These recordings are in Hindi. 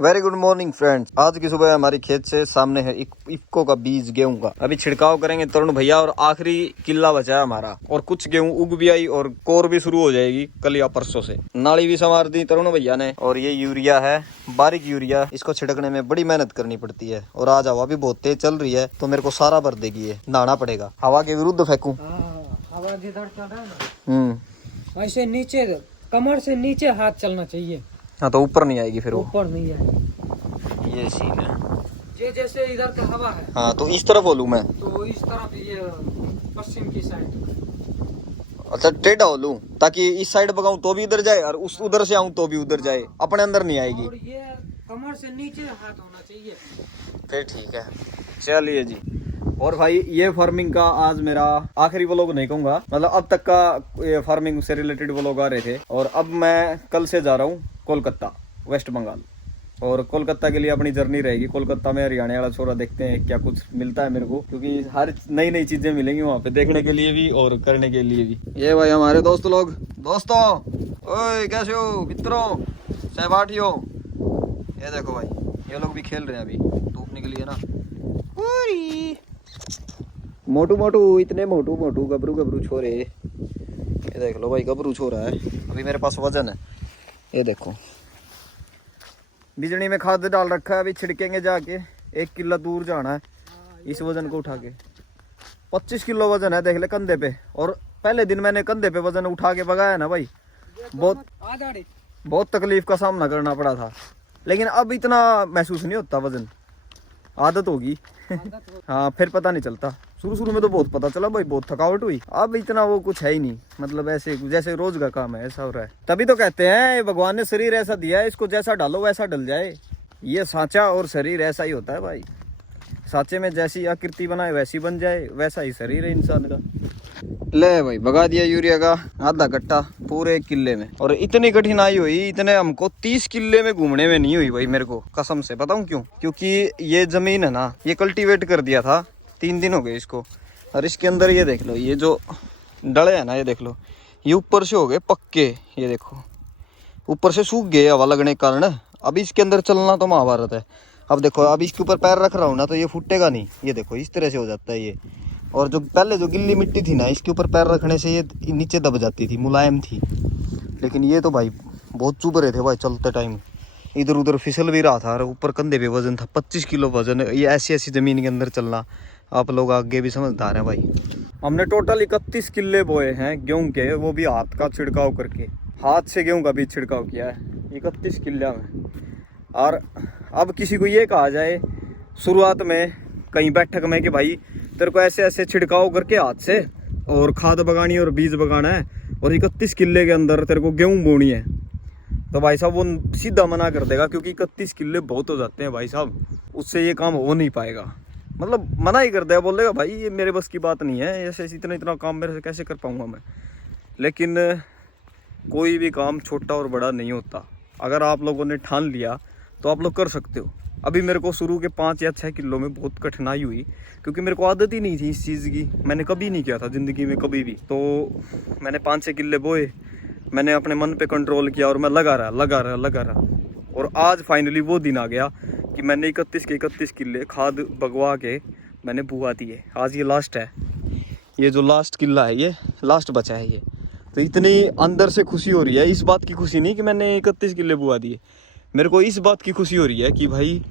Very good morning friends. आज की सुबह हमारी खेत से सामने है इफ्को का बीज गेहूं का। अभी छिड़काव करेंगे तरुण भैया और आखिरी किल्ला बचा है हमारा। और कुछ गेहूं उग भी आई और कोर भी शुरू हो जाएगी कल या परसों से। नाली भी संवार दी तरुण भैया ने। और ये यूरिया है, बारीक यूरिया। इसको छिड़कने में बड़ी मेहनत करनी पड़ती है। और आज हवा भी बहुत तेज चल रही है तो मेरे को सारा भर देगी ये, नहाना पड़ेगा। हवा के विरुद्ध फेंकूं। हवा जिधर चल रहा है ना ऐसे नीचे कमर से नीचे हाथ चलना चाहिए। हाँ तो ऊपर नहीं आएगी, फिर ऊपर नहीं आएगी। ये सीन है। ये जैसे इधर का हवा है। हाँ तो इस तरफ बोलूं मैं, तो इस तरफ ये पश्चिम की साइड। अच्छा टेढ़ा हो लूं ताकि इस साइड बगाऊं तो भी इधर जाए और उस उधर से आऊं तो भी उधर जाए, अपने अंदर नहीं आएगी। और ये कमर से नीचे हाथ होना चाहिए। फिर ठीक है, चलिए जी। और भाई ये फार्मिंग का आज मेरा आखिरी व्लॉग नहीं कहूंगा, मतलब अब तक का ये फार्मिंग से रिलेटेड व्लॉग आ रहे थे। और अब मैं कल से जा रहा हूँ कोलकाता, वेस्ट बंगाल। और कोलकाता के लिए अपनी जर्नी रहेगी। कोलकाता में हरियाणा वाला छोरा, देखते हैं क्या कुछ मिलता है मेरे को, क्योंकि हर नई नई चीजें मिलेंगी वहाँ पे देखने के लिए भी और करने के लिए भी। ये भाई हमारे दोस्त लोग, दोस्तों ओए कैसे हो मित्रों, सहपाठियों। ये देखो भाई, ये लोग भी खेल रहे हैं, अभी धूप निकली है ना। मोटू मोटू, इतने मोटू मोटू गबरू गबरू छोरे। ये देख लो भाई, गबरू छोरा है। अभी मेरे पास वजन है, ये देखो। बिजली में खाद डाल रखा है, अभी छिड़केंगे जाके। 1 किलो दूर जाना है इस वजन को उठा के। 25 किलो वजन है, देख ले कंधे पे। और पहले दिन मैंने कंधे पे वजन उठा के भगाया ना भाई, बहुत तकलीफ का सामना करना पड़ा था। लेकिन अब इतना महसूस नहीं होता, वजन आदत होगी। हाँ फिर पता नहीं चलता। शुरू में तो बहुत पता चला भाई, बहुत थकावट हुई। अब इतना वो कुछ है ही नहीं, मतलब ऐसे जैसे रोज का काम है ऐसा हो रहा है। तभी तो कहते हैं भगवान ने शरीर ऐसा दिया है, इसको जैसा डालो वैसा डल जाए। ये सांचा और शरीर ऐसा ही होता है भाई। सांचे में जैसी आकृति बनाए वैसी बन जाए, वैसा ही शरीर है इंसान का। ले भाई भगा दिया यूरिया का आधा कट्टा पूरे 1 किल्ले में। और इतनी कठिनाई हुई, इतने हमको 30 किल्ले में घूमने में नहीं हुई भाई मेरे को, कसम से बताऊं क्यों। क्योंकि ये जमीन है ना, ये कल्टीवेट कर दिया था, 3 दिन हो गए इसको। और इसके अंदर ये देख लो, ये जो डले है ना, ये देख लो, ये ऊपर से हो गए पक्के। ये देखो ऊपर से सूख गए हवा लगने के कारण। अब इसके अंदर चलना तो महाभारत है। अब देखो, अब इसके ऊपर पैर रख रहा हूँ ना तो ये फूटेगा नहीं। ये देखो इस तरह से हो जाता है ये। और जो पहले जो गिल्ली मिट्टी थी ना, इसके ऊपर पैर रखने से ये नीचे दब जाती थी, मुलायम थी। लेकिन ये तो भाई बहुत चुभ रहे थे भाई चलते टाइम। इधर उधर फिसल भी रहा था और ऊपर कंधे पे वजन था 25 किलो वजन। ये ऐसी ऐसी ज़मीन के अंदर चलना, आप लोग आगे भी समझदार हैं भाई। हमने टोटल 31 किल्ले बोए हैं गेहूँ के, वो भी हाथ का छिड़काव करके। हाथ से गेहूँ का भी छिड़काव किया है 31 किल्ला में। और अब किसी को ये कहा जाए शुरुआत में कहीं बैठक में कि भाई तेरे को ऐसे ऐसे छिड़काव करके हाथ से और खाद बगानी और बीज बगाना है और 31 किल्ले के अंदर तेरे को गेहूँ बोनी है, तो भाई साहब वो सीधा मना कर देगा। क्योंकि 31 किल्ले बहुत हो जाते हैं भाई साहब, उससे ये काम हो नहीं पाएगा। मतलब मना ही कर देगा, बोलेगा भाई ये मेरे बस की बात नहीं है, ऐसे इतना काम मेरे से कैसे कर पाऊँगा मैं। लेकिन कोई भी काम छोटा और बड़ा नहीं होता। अगर आप लोगों ने ठान लिया तो आप लोग कर सकते हो। अभी मेरे को शुरू के 5 या 6 किलो में बहुत कठिनाई हुई, क्योंकि मेरे को आदत ही नहीं थी इस चीज़ की। मैंने कभी नहीं किया था ज़िंदगी में कभी भी। तो मैंने 5-6 किल्ले बोए, मैंने अपने मन पे कंट्रोल किया और मैं लगा रहा। और आज फाइनली वो दिन आ गया कि मैंने 31 के 31 किल्ले खाद बगवा के मैंने बुआ दिए। आज ये लास्ट है, ये जो लास्ट किल्ला है ये लास्ट बचा है ये। तो इतनी अंदर से खुशी हो रही है, इस बात की खुशी नहीं कि मैंने 31 किल्ले बुआ दिए। मेरे को इस बात की खुशी हो रही है कि भाई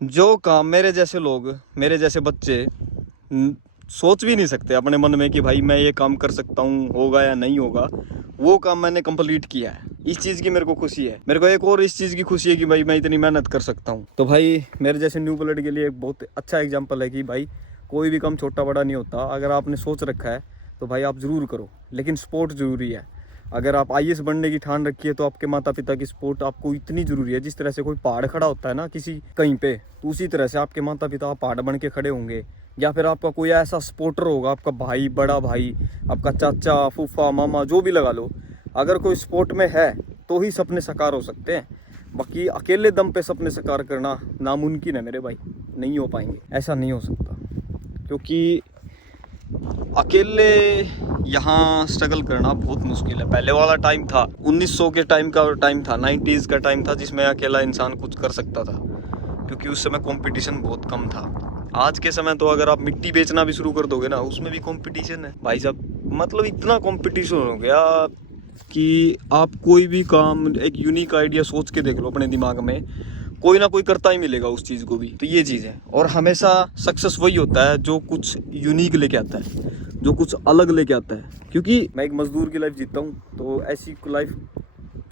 जो काम मेरे जैसे लोग, मेरे जैसे बच्चे सोच भी नहीं सकते अपने मन में कि भाई मैं ये काम कर सकता हूँ, होगा या नहीं होगा, वो काम मैंने कंप्लीट किया है। इस चीज़ की मेरे को खुशी है। मेरे को एक और इस चीज़ की खुशी है कि भाई मैं इतनी मेहनत कर सकता हूँ। तो भाई मेरे जैसे न्यू ब्लड के लिए एक बहुत अच्छा एग्जाम्पल है कि भाई कोई भी काम छोटा बड़ा नहीं होता। अगर आपने सोच रखा है तो भाई आप ज़रूर करो, लेकिन सपोर्ट ज़रूरी है। अगर आप IAS बनने की ठान रखी है तो आपके माता पिता की सपोर्ट आपको इतनी ज़रूरी है। जिस तरह से कोई पहाड़ खड़ा होता है ना किसी कहीं पे, तो उसी तरह से आपके माता पिता पहाड़ बन के खड़े होंगे। या फिर आपका कोई ऐसा सपोर्टर होगा, आपका भाई, बड़ा भाई, आपका चाचा, फूफा, मामा, जो भी लगा लो। अगर कोई सपोर्ट में है तो ही सपने साकार हो सकते हैं। बाकी अकेले दम पे सपने साकार करना नामुमकिन है मेरे भाई, नहीं हो पाएंगे, ऐसा नहीं हो सकता। क्योंकि अकेले यहाँ स्ट्रगल करना बहुत मुश्किल है। पहले वाला टाइम था, 1900 के टाइम का टाइम था, 90s का टाइम था, जिसमें अकेला इंसान कुछ कर सकता था, क्योंकि उस समय कंपटीशन बहुत कम था। आज के समय तो अगर आप मिट्टी बेचना भी शुरू कर दोगे ना, उसमें भी कंपटीशन है भाई साहब। मतलब इतना कंपटीशन हो गया कि आप कोई भी काम, एक यूनिक आइडिया सोच के देख लो अपने दिमाग में, कोई ना कोई करता ही मिलेगा उस चीज़ को भी। तो ये चीज़ है, और हमेशा सक्सेस वही होता है जो कुछ यूनिक लेके आता है, जो कुछ अलग लेके आता है। क्योंकि मैं एक मजदूर की लाइफ जीता हूँ, तो ऐसी लाइफ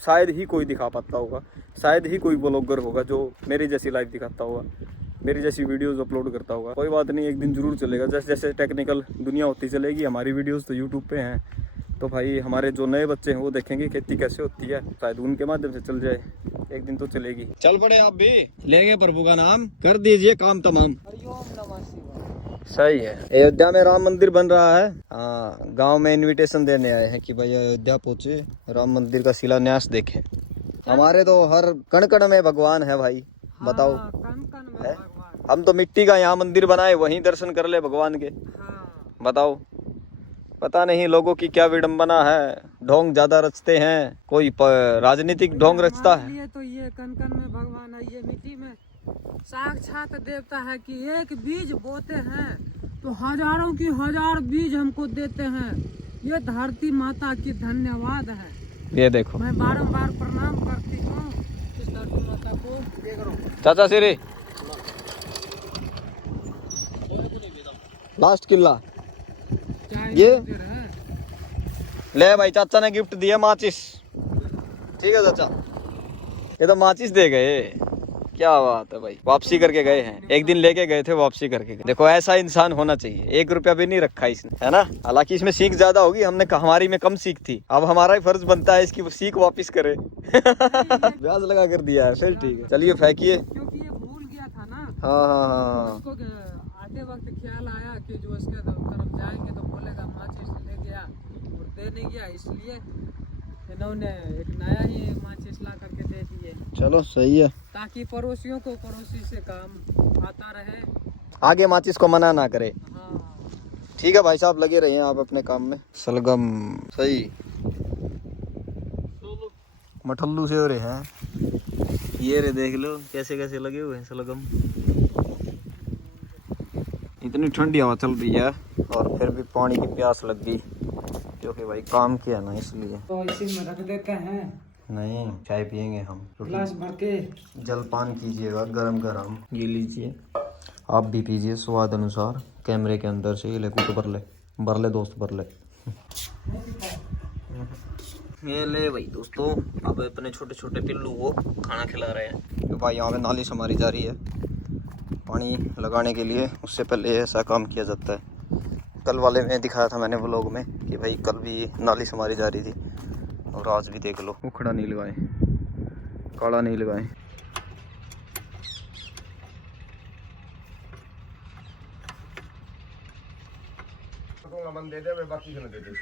शायद ही कोई दिखा पाता होगा, शायद ही कोई ब्लॉगर होगा जो मेरी जैसी लाइफ दिखाता होगा, मेरी जैसी वीडियोस अपलोड करता होगा। कोई बात नहीं, एक दिन जरूर चलेगा। जैसे जैसे टेक्निकल दुनिया होती चलेगी, हमारी वीडियोस तो यूट्यूब पे हैं, तो भाई हमारे जो नए बच्चे हैं वो देखेंगे खेती कैसे होती है, शायद उनके माध्यम से चल जाए, एक दिन तो चलेगी। चल पड़े आप भी, लेंगे प्रभु का नाम, कर दीजिए काम तमाम। हरिओम नमः शिवाय। सही है। अयोध्या में राम मंदिर बन रहा है। हाँ, गांव में इनविटेशन देने आए हैं कि भाई अयोध्या पहुंचे, राम मंदिर का शिलान्यास देखें। हमारे तो हर कण कण में भगवान है भाई, बताओ। हाँ, कण कण में है? भगवान। हम तो मिट्टी का यहाँ मंदिर बनाए, वहीं दर्शन कर ले भगवान के। हाँ। बताओ, पता नहीं लोगों की क्या विडंबना है, ढोंग ज्यादा रचते हैं, कोई राजनीतिक ढोंग रचता है। ये तो ये कण कण में भगवान है, ये मिट्टी में साक्षात देवता है कि एक बीज बोते हैं तो हजारों की हजार बीज हमको देते हैं। ये धरती माता की धन्यवाद है। ये देखो, मैं बारंबार प्रणाम करती हूँ इस धरती माता को। देख रहा हूँ चाचा श्री लास्ट किला ये ले भाई, चाचा ने गिफ्ट दिया माचिस। ठीक है चाचा, ये तो माचिस दे गए, क्या बात है भाई। वापसी करके गए हैं, एक दिन लेके गए थे, वापसी करके गए। देखो ऐसा इंसान होना चाहिए। 1 रुपया भी नहीं रखा इसने, है ना। हालांकि इसमें सीख ज्यादा होगी, हमने हमारी में कम सीख थी, अब हमारा ही फर्ज बनता है इसकी सीख वापिस करे। ब्याज लगा कर दिया है, फिर ठीक है। चलिए फेंकिए, क्योंकि ये भूल गया था ना। हाँ हाँ हाँ। उसको आते वक्त ख्याल आया कि जो उसके तरफ जाएंगे तो बोलेगा माचिस ले गया और दे नहीं गया, इसलिए इन्होंने एक नया ही माचिस ला करके दे दिए, चलो सही है, ताकि पड़ोसियों को पड़ोसी से काम आता रहे, आगे माचिस को मना ना करे। हाँ। ठीक है भाई साहब, लगे रहिए आप अपने काम में। सलगम सही, मठल्लू से हो रहे हैं ये रे, देख लो कैसे कैसे लगे हुए हैं सलगम। इतनी ठंडी हवा चल रही है और फिर भी पानी की प्यास लग गई, क्योंकि भाई काम किया ना, इसलिए। तो इसी में रख देते हैं, नहीं, चाय पियेंगे हम, गिलास भर के। जलपान कीजिएगा गरम गरम। ये लीजिए, आप भी पीजिए स्वाद अनुसार। कैमरे के अंदर से ये ले कुछ भर ले दोस्त, भर ले। ये ले भाई दोस्तों, अब अपने छोटे छोटे पिल्लू को खाना खिला रहे हैं। तो भाई यहाँ पे नालिश हमारी जारी है, पानी लगाने के लिए उससे पहले ऐसा काम किया जाता है। कल वाले में दिखाया था मैंने व्लॉग में कि भाई कल भी नालिश हमारी जारी थी, और आज भी देख लो, उखड़ा नहीं लगाए, काला नहीं लगाए। दे दे, बाकी दे दे।